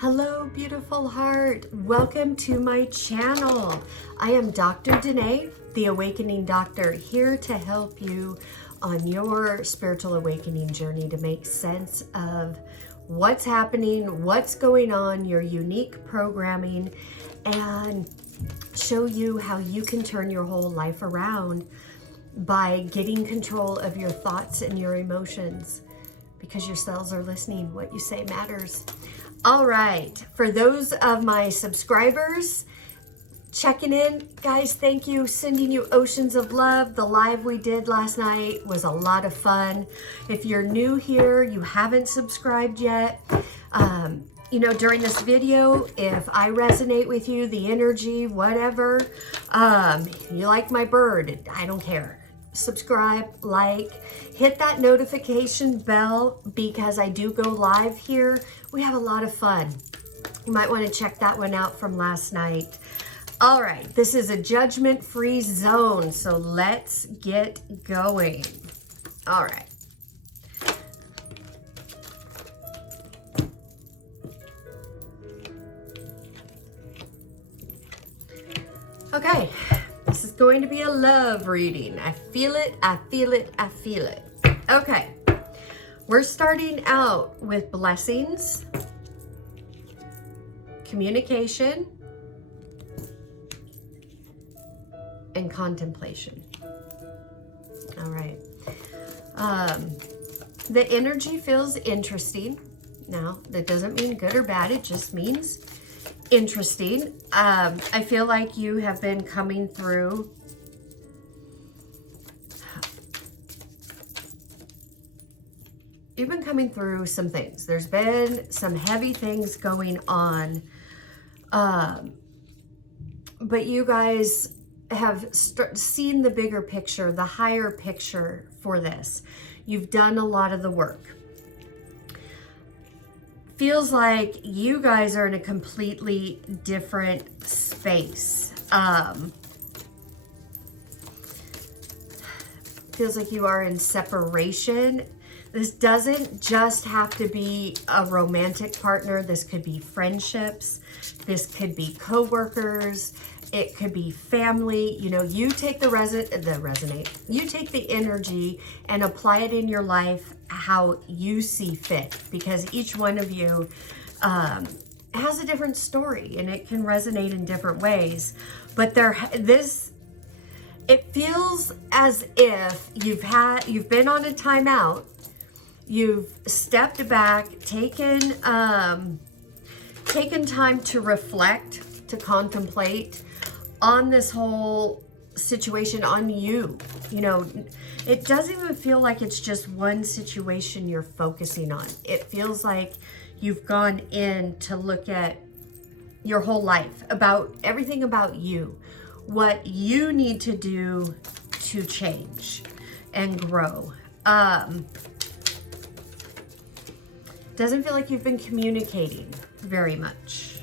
Hello, beautiful heart. Welcome to my channel. I am Dr. Danae, the Awakening Doctor, here to help you on your spiritual awakening journey to make sense of what's happening, what's going on, your unique programming, and show you how you can turn your whole life around by getting control of your thoughts and your emotions, because your cells are listening. What you say matters. All right, for those of my subscribers checking in, guys, thank you. Sending you oceans of love. The live we did last night was a lot of fun. If you're new here, you haven't subscribed yet, during this video, if I resonate with you, the energy, whatever, you like my bird, I don't care. Subscribe, like, hit that notification bell, because I do go live here. We have a lot of fun. You might want to check that one out from last night. All right, this is a judgment-free zone, so let's get going. All right. Okay, this is going to be a love reading. I feel it, I feel it, I feel it. Okay, we're starting out with blessings, communication, and contemplation. All right. The energy feels interesting. Now, that doesn't mean good or bad. It just means interesting. I feel like you have been coming through some things. There's been some heavy things going on, but you guys have seen the bigger picture, the higher picture for this. You've done a lot of the work. Feels like you guys are in a completely different space. Feels like you are in separation. This doesn't just have to be a romantic partner. This could be friendships. This could be coworkers. It could be family. You take you take the energy and apply it in your life how you see fit, because each one of you has a different story and it can resonate in different ways. But it feels as if you've been on a timeout. You've stepped back, taken time to reflect, to contemplate on this whole situation, on you. It doesn't even feel like it's just one situation you're focusing on. It feels like you've gone in to look at your whole life, about everything about you, what you need to do to change and grow. Doesn't feel like you've been communicating very much,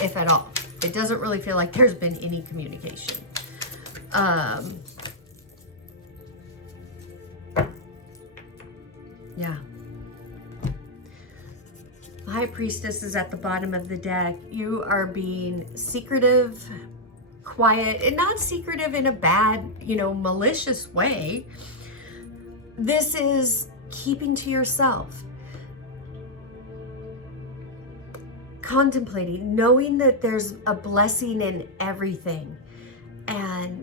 if at all. It doesn't really feel like there's been any communication. Yeah. The High Priestess is at the bottom of the deck. You are being secretive, quiet, and not secretive in a bad, malicious way. This is keeping to yourself. Contemplating, knowing that there's a blessing in everything, and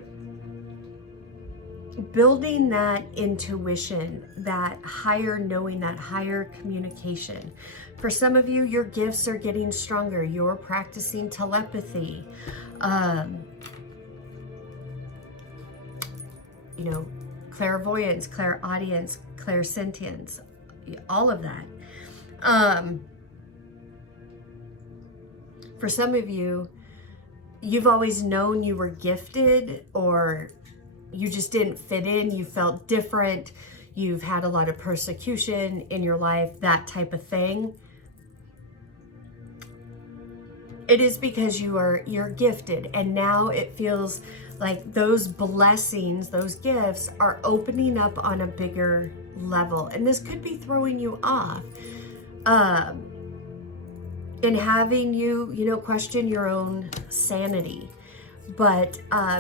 building that intuition, that higher knowing, that higher communication. For some of you, your gifts are getting stronger. You're practicing telepathy, clairvoyance, clairaudience, clairsentience, all of that. For some of you, you've always known you were gifted, or you just didn't fit in. You felt different. You've had a lot of persecution in your life, that type of thing. It is because you're gifted, and now it feels like those blessings, those gifts are opening up on a bigger level, and this could be throwing you off. and having you, question your own sanity. But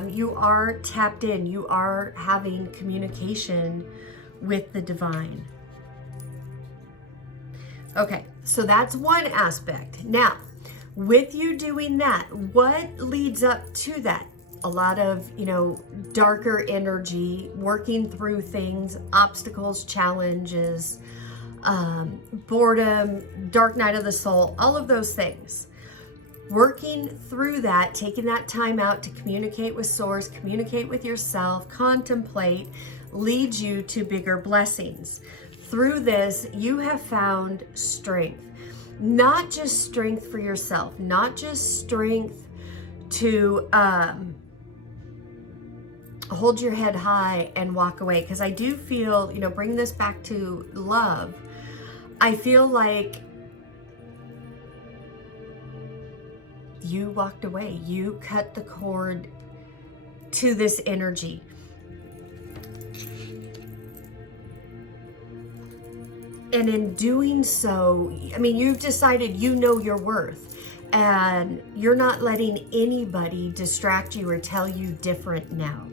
you are tapped in. You are having communication with the divine. Okay, so that's one aspect. Now, with you doing that, what leads up to that? A lot of, darker energy, working through things, obstacles, challenges, boredom, dark night of the soul, all of those things. Working through that, taking that time out to communicate with Source, communicate with yourself, contemplate, leads you to bigger blessings. Through this, you have found strength. Not just strength for yourself, not just strength to hold your head high and walk away. Because I do feel, bring this back to love. I feel like you walked away. You cut the cord to this energy. And in doing so, you've decided you know your worth, and you're not letting anybody distract you or tell you different now.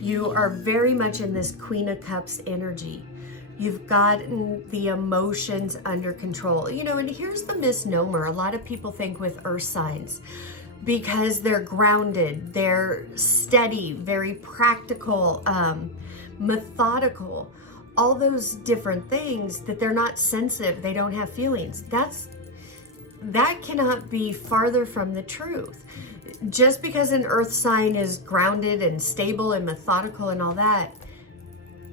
You are very much in this Queen of Cups energy. You've gotten the emotions under control. And here's the misnomer. A lot of people think with earth signs, because they're grounded, they're steady, very practical, methodical, all those different things, that they're not sensitive, they don't have feelings. That cannot be farther from the truth. Just because an earth sign is grounded and stable and methodical and all that,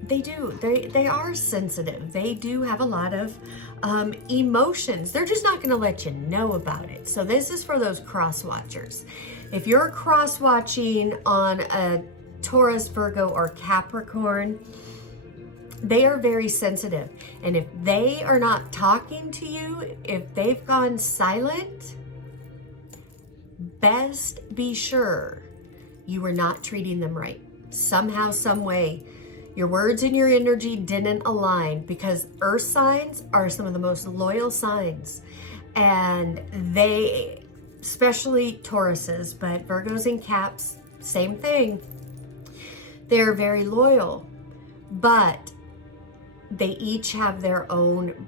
they are sensitive. They do have a lot of emotions. They're just not going to let you know about it. So this is for those cross watchers. If you're cross watching on a Taurus, Virgo, or Capricorn, they are very sensitive. And if they are not talking to you, if they've gone silent, best be sure you were not treating them right. Somehow, some way, your words and your energy didn't align, because earth signs are some of the most loyal signs. And they, especially Tauruses, but Virgos and Caps, same thing. They're very loyal, but they each have their own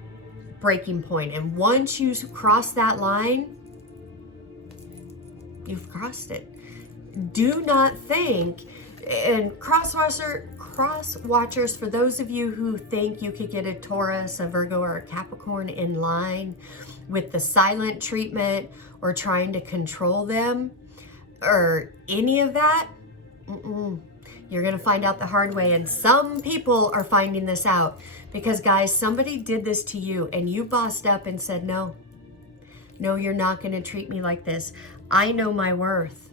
breaking point. And once you cross that line, you've crossed it. Do not think, and cross watchers, for those of you who think you could get a Taurus, a Virgo, or a Capricorn in line with the silent treatment or trying to control them or any of that, you're going to find out the hard way. And some people are finding this out because, guys, somebody did this to you and you bossed up and said, no, you're not going to treat me like this. I know my worth.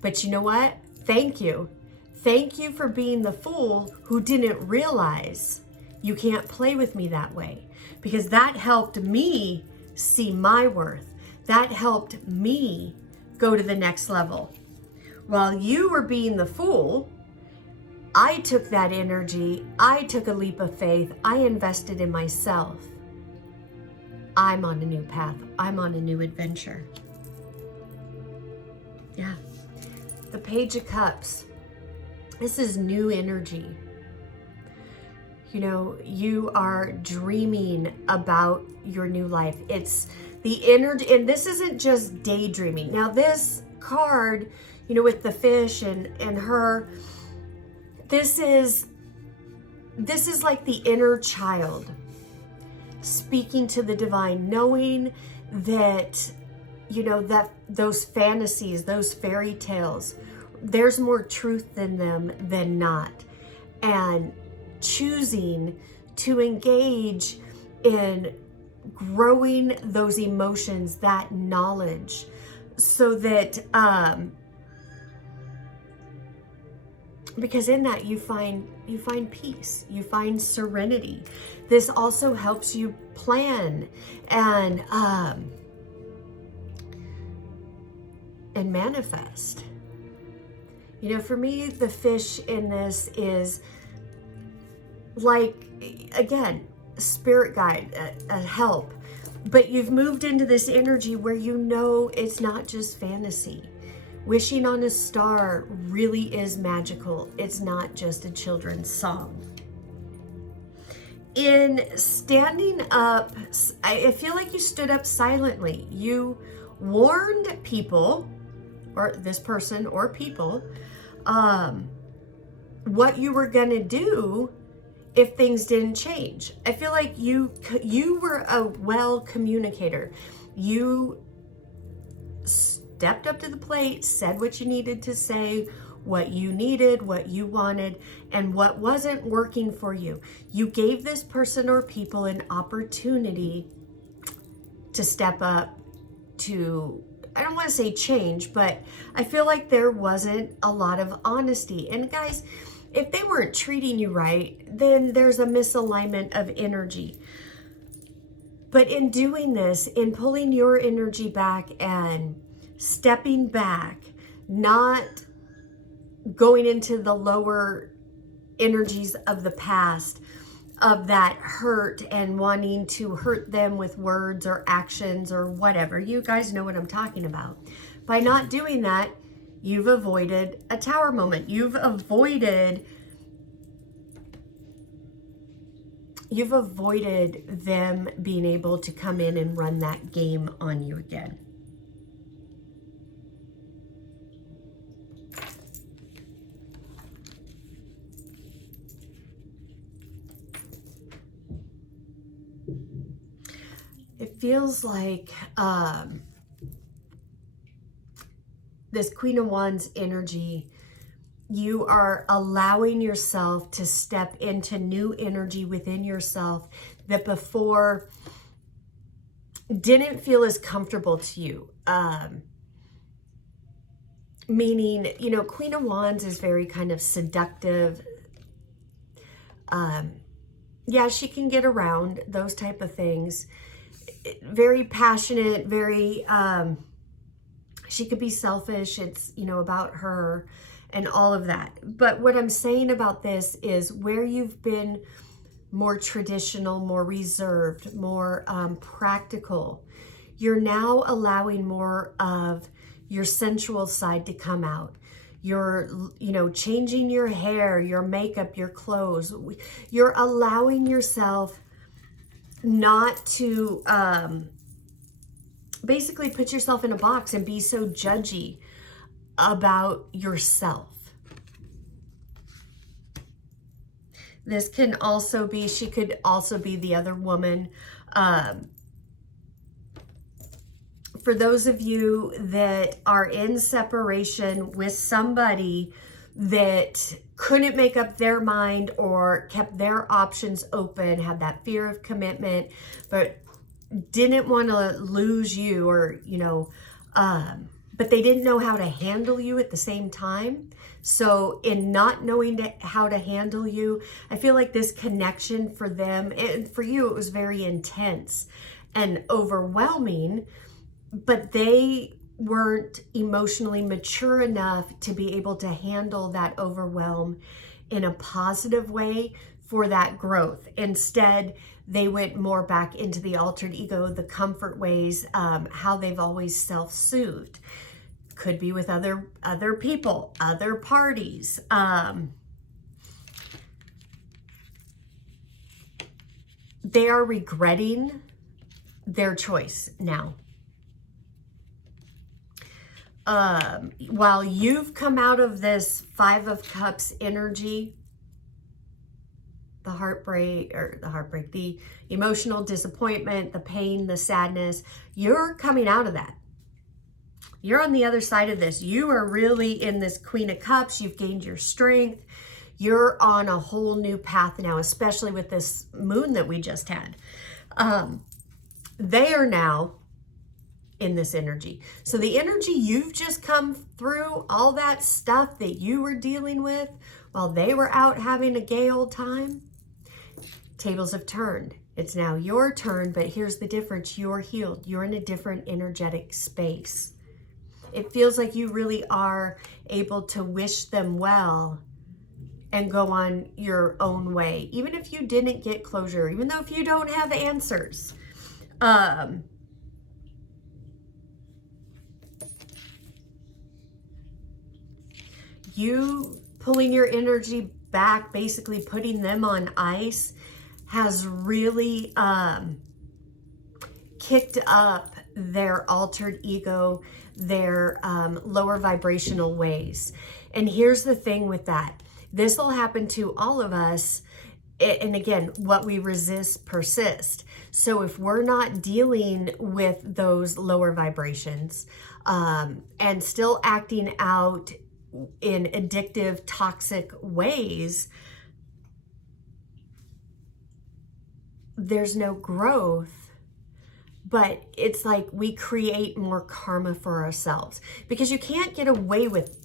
But you know what? Thank you. Thank you for being the fool who didn't realize you can't play with me that way, because that helped me see my worth. That helped me go to the next level. While you were being the fool, I took that energy. I took a leap of faith. I invested in myself. I'm on a new path. I'm on a new adventure. Yeah. The Page of Cups. This is new energy. You are dreaming about your new life. It's the energy, and this isn't just daydreaming. Now this card, with the fish and her, this is like the inner child speaking to the divine, knowing that, that those fantasies, those fairy tales, there's more truth in them than not. And choosing to engage in growing those emotions, that knowledge, so that, because in that you find peace, you find serenity. This also helps you plan and manifest. For me, the fish in this is like, again, spirit guide, a help. But you've moved into this energy where you know it's not just fantasy. Wishing on a star really is magical. It's not just a children's song. In standing up, I feel like you stood up silently. You warned people, or this person or people, what you were going to do if things didn't change. I feel like you were a well communicator. You stepped up to the plate, said what you needed to say, what you needed, what you wanted, and what wasn't working for you. You gave this person or people an opportunity to step up to, I don't want to say change, but I feel like there wasn't a lot of honesty. And guys, if they weren't treating you right, then there's a misalignment of energy. But in doing this, in pulling your energy back and stepping back, not going into the lower energies of the past, of that hurt and wanting to hurt them with words or actions or whatever. You guys know what I'm talking about. By not doing that, you've avoided a tower moment. You've avoided them being able to come in and run that game on you again. It feels like this Queen of Wands energy, you are allowing yourself to step into new energy within yourself that before didn't feel as comfortable to you. Meaning, you know, Queen of Wands is very kind of seductive. Yeah, she can get around those type of things. Very passionate, very, she could be selfish. It's, you know, about her and all of that. But what I'm saying about this is where you've been more traditional, more reserved, more practical, you're now allowing more of your sensual side to come out. You're, you know, changing your hair, your makeup, your clothes. You're allowing yourself not to basically put yourself in a box and be so judgy about yourself. This can also be, she could also be the other woman. For those of you that are in separation with somebody that couldn't make up their mind or kept their options open, had that fear of commitment, but didn't want to lose you, or, you know, but they didn't know how to handle you at the same time. So in not knowing how to handle you, I feel like this connection for them, and for you, it was very intense and overwhelming, but they weren't emotionally mature enough to be able to handle that overwhelm in a positive way for that growth. Instead, they went more back into the altered ego, the comfort ways, how they've always self-soothed. Could be with other people, other parties. They are regretting their choice now. While you've come out of this Five of Cups energy, the emotional disappointment, the pain, the sadness, you're coming out of that. You're on the other side of this. You are really in this Queen of Cups. You've gained your strength. You're on a whole new path now, especially with this moon that we just had. They are now in this energy. So the energy you've just come through, all that stuff that you were dealing with while they were out having a gay old time, tables have turned. It's now your turn, but here's the difference. You're healed. You're in a different energetic space. It feels like you really are able to wish them well and go on your own way. Even if you didn't get closure, even though if you don't have answers, You pulling your energy back, basically putting them on ice, has really kicked up their altered ego, their lower vibrational ways. And here's the thing with that. This will happen to all of us. And again, what we resist persists. So if we're not dealing with those lower vibrations and still acting out in addictive, toxic ways, there's no growth. But it's like we create more karma for ourselves, because you can't get away with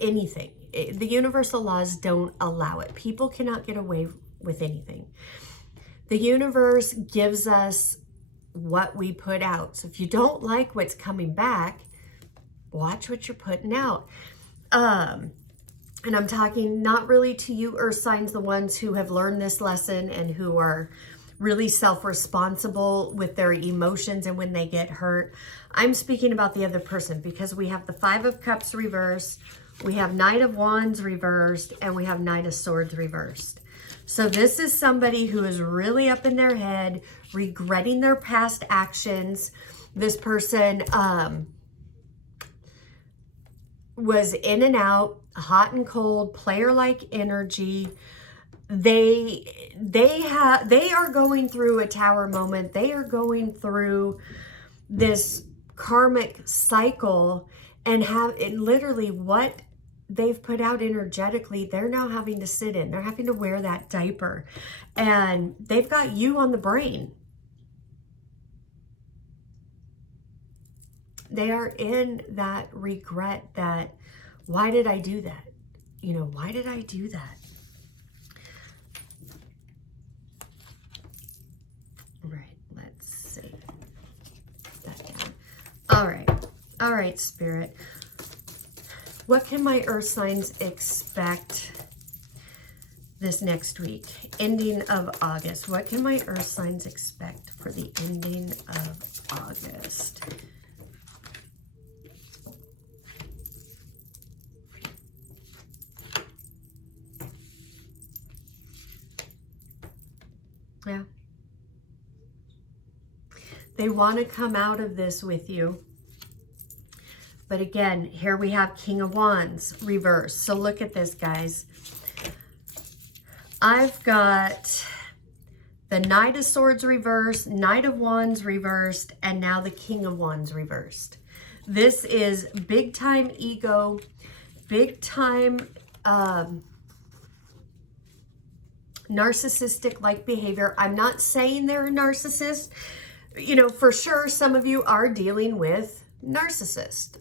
anything. The universal laws don't allow it. People cannot get away with anything. The universe gives us what we put out. So if you don't like what's coming back, watch what you're putting out. And I'm talking not really to you earth signs, the ones who have learned this lesson and who are really self-responsible with their emotions and when they get hurt. I'm speaking about the other person, because we have the Five of Cups reversed, we have Knight of Wands reversed, and we have Knight of Swords reversed. So this is somebody who is really up in their head, regretting their past actions. This person was in and out, hot and cold, player-like energy. They are going through a tower moment. They are going through this karmic cycle, and literally what they've put out energetically, they're now having to sit in. They're having to wear that diaper, and they've got you on the brain. They are in that regret that, why did I do that? You know, why did I do that? Right, let's see. Put that down. All right, Spirit. What can my earth signs expect this next week? Ending of August. What can my earth signs expect for the ending of August? Yeah. They want to come out of this with you. But again, here we have King of Wands reversed. So look at this, guys. I've got the Knight of Swords reversed, Knight of Wands reversed, and now the King of Wands reversed. This is big time ego, big time narcissistic like behavior. I'm not saying they're a narcissist. You know, for sure, some of you are dealing with narcissists.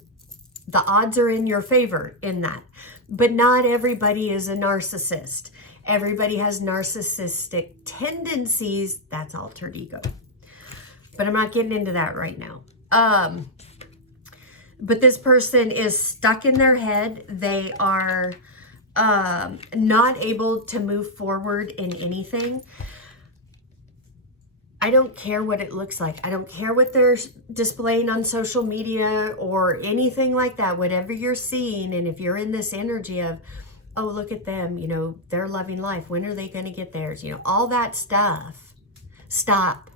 The odds are in your favor in that. But not everybody is a narcissist. Everybody has narcissistic tendencies. That's altered ego. But I'm not getting into that right now. But this person is stuck in their head. They are not able to move forward in anything. I don't care what it looks like. I don't care what they're displaying on social media or anything like that. Whatever you're seeing, and if you're in this energy of, oh, look at them, you know, they're loving life. When are they going to get theirs? You know, all that stuff. Stop.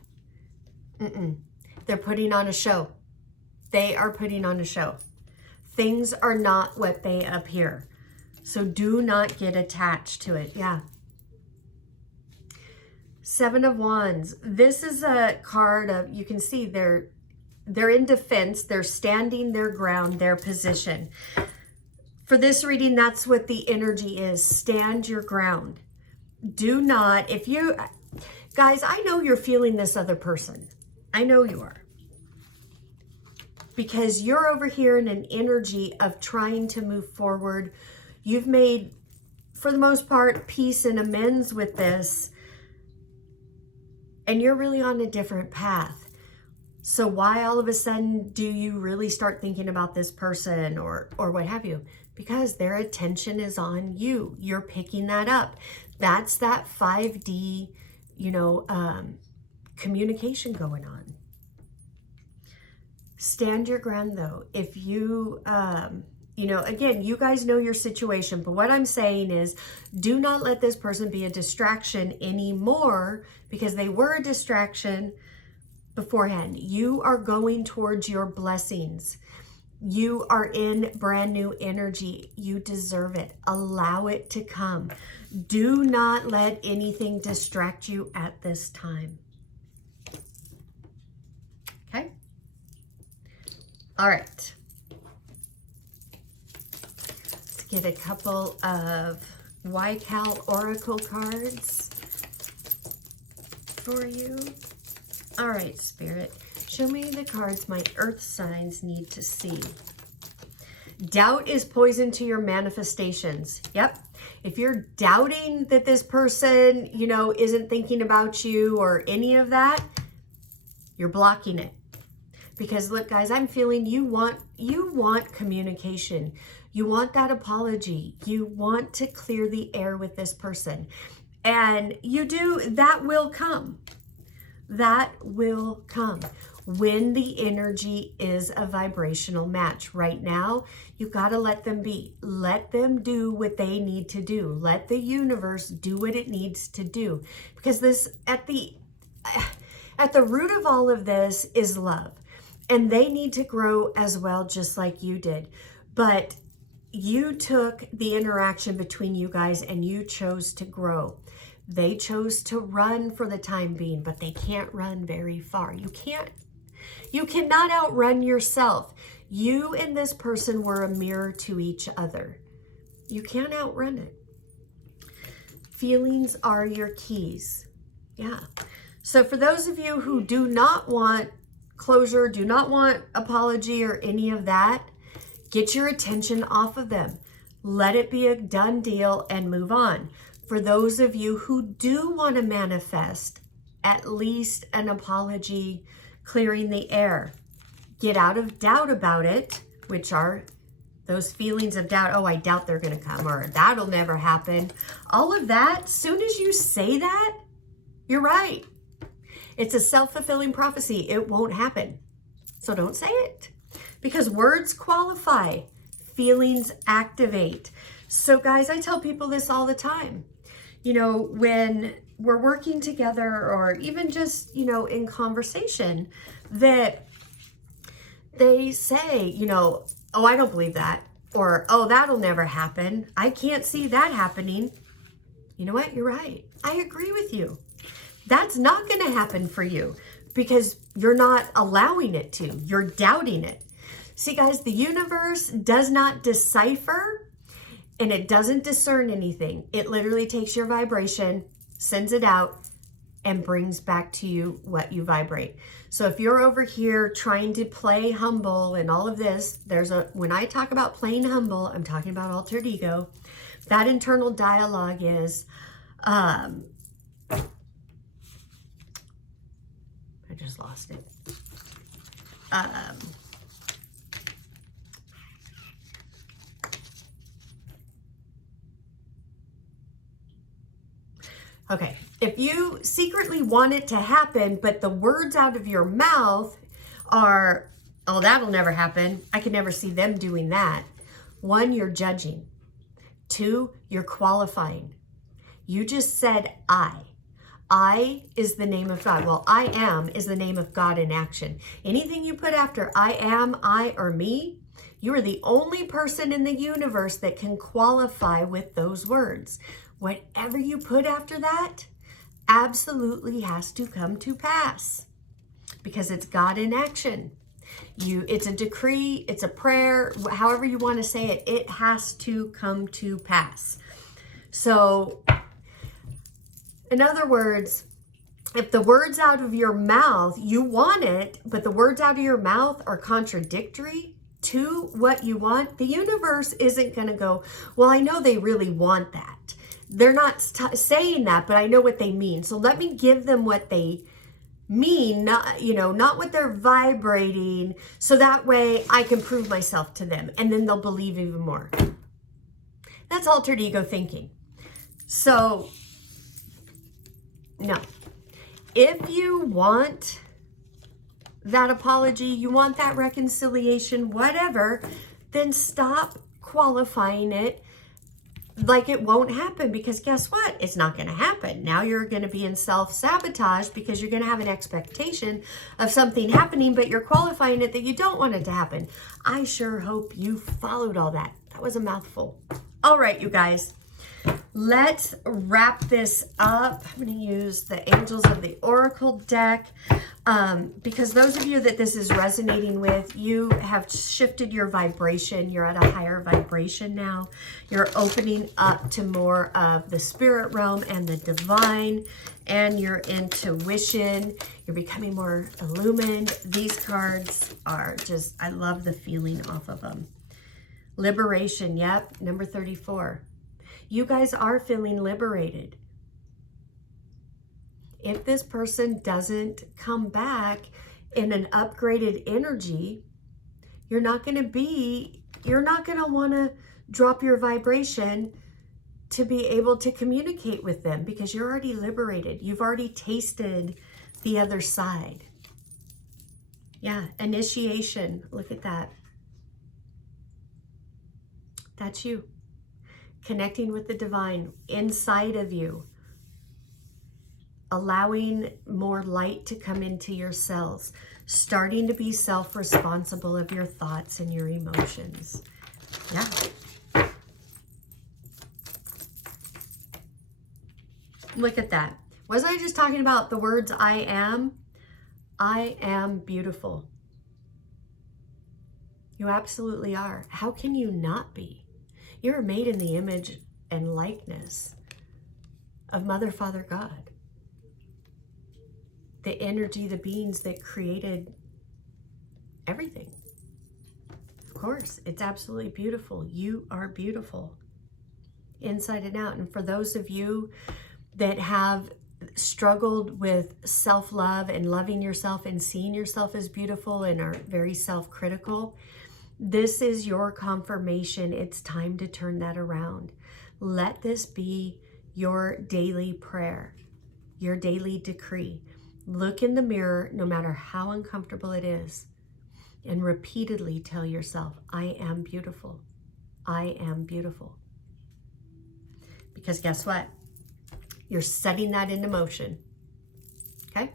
They're putting on a show. They are putting on a show. Things are not what they appear. So do not get attached to it. Yeah. Seven of Wands. This is a card of, you can see they're in defense. They're standing their ground, their position. For this reading, that's what the energy is. Stand your ground. Do not, if you, guys, I know you're feeling this other person. I know you are. Because you're over here in an energy of trying to move forward. You've made, for the most part, peace and amends with this. And you're really on a different path. So why all of a sudden do you really start thinking about this person or what have you? Because their attention is on you. You're picking that up. That's that 5D, you know, communication going on. Stand your ground though. If you, you know, again, you guys know your situation, but what I'm saying is do not let this person be a distraction anymore, because they were a distraction beforehand. You are going towards your blessings. You are in brand new energy. You deserve it. Allow it to come. Do not let anything distract you at this time. Okay? All right. Let's get a couple of YCal Oracle cards for you. All right, Spirit. Show me the cards my earth signs need to see. Doubt is poison to your manifestations. Yep. If you're doubting that this person, you know, isn't thinking about you or any of that, you're blocking it. Because look, guys, I'm feeling you want communication. You want that apology. You want to clear the air with this person. And you do, that will come. That will come when the energy is a vibrational match. Right now, you got to let them be. Let them do what they need to do. Let the universe do what it needs to do. Because this, at the root of all of this is love. And they need to grow as well, just like you did. But you took the interaction between you guys and you chose to grow. They chose to run for the time being, but they can't run very far. You cannot outrun yourself. You and this person were a mirror to each other. You can't outrun it. Feelings are your keys. Yeah. So for those of you who do not want closure, do not want apology or any of that, get your attention off of them. Let it be a done deal and move on. For those of you who do want to manifest at least an apology, clearing the air, get out of doubt about it, which are those feelings of doubt. Oh, I doubt they're going to come, or that'll never happen. All of that, soon as you say that, you're right. It's a self-fulfilling prophecy. It won't happen. So don't say it, because words qualify, feelings activate. So guys, I tell people this all the time. You know, when we're working together or even just, you know, in conversation, that they say, you know, oh, I don't believe that. Or, oh, that'll never happen. I can't see that happening. You know what? You're right. I agree with you. That's not going to happen for you because you're not allowing it to. You're doubting it. See, guys, the universe does not decipher and it doesn't discern anything. It literally takes your vibration, sends it out, and brings back to you what you vibrate. So if you're over here trying to play humble and all of this, when I talk about playing humble, I'm talking about altered ego. That internal dialogue is, I just lost it. Okay, if you secretly want it to happen, but the words out of your mouth are, oh, that'll never happen. I can never see them doing that. 1, you're judging. 2, you're qualifying. You just said I. I is the name of God. Well, I am is the name of God in action. Anything you put after I am, I, or me, you are the only person in the universe that can qualify with those words. Whatever you put after that absolutely has to come to pass because it's God in action. It's a decree, it's a prayer, however you want to say it, it has to come to pass. So, in other words, if the words out of your mouth, you want it, but the words out of your mouth are contradictory to what you want, the universe isn't going to go, well, I know they really want that. They're not saying that, but I know what they mean. So let me give them what they mean, not what they're vibrating, so that way I can prove myself to them, and then they'll believe even more. That's altered ego thinking. So, no. If you want that apology, you want that reconciliation, whatever, then stop qualifying it like it won't happen, because guess what? It's not going to happen. Now you're going to be in self-sabotage because you're going to have an expectation of something happening, but you're qualifying it that you don't want it to happen. I sure hope you followed all that. That was a mouthful. All right, you guys, let's wrap this up. I'm going to use the Angels of the Oracle deck because those of you that this is resonating with, you have shifted your vibration. You're at a higher vibration now. You're opening up to more of the spirit realm and the divine and your intuition. You're becoming more illumined. These cards are just, I love the feeling off of them. Liberation, yep, number 34. You guys are feeling liberated. If this person doesn't come back in an upgraded energy, you're not going to want to drop your vibration to be able to communicate with them, because you're already liberated. You've already tasted the other side. Yeah, initiation. Look at that. That's you. Connecting with the divine inside of you. Allowing more light to come into your cells. Starting to be self-responsible of your thoughts and your emotions. Yeah. Look at that. Wasn't I just talking about the words I am? I am beautiful. You absolutely are. How can you not be? You are made in the image and likeness of Mother, Father, God. The energy, the beings that created everything. Of course, it's absolutely beautiful. You are beautiful inside and out. And for those of you that have struggled with self-love and loving yourself and seeing yourself as beautiful and are very self-critical, this is your confirmation. It's time to turn that around. Let this be your daily prayer, your daily decree. Look in the mirror, no matter how uncomfortable it is, and repeatedly tell yourself, I am beautiful. I am beautiful. Because guess what? You're setting that into motion. Okay?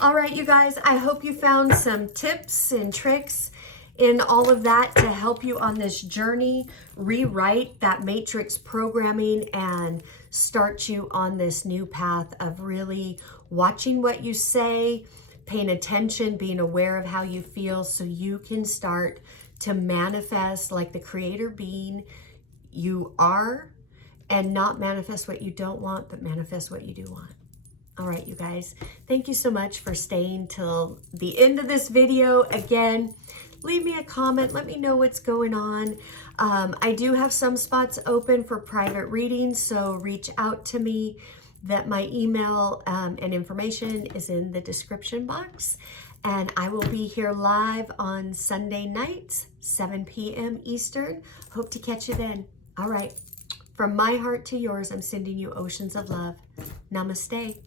All right, you guys, I hope you found some tips and tricks in all of that to help you on this journey, rewrite that matrix programming and start you on this new path of really watching what you say, paying attention, being aware of how you feel, so you can start to manifest like the creator being you are, and not manifest what you don't want, but manifest what you do want. All right, you guys, thank you so much for staying till the end of this video. Again, leave me a comment. Let me know what's going on. I do have some spots open for private readings, so reach out to me. That my email and information is in the description box. And I will be here live on Sunday nights, 7 p.m. Eastern. Hope to catch you then. All right. From my heart to yours, I'm sending you oceans of love. Namaste.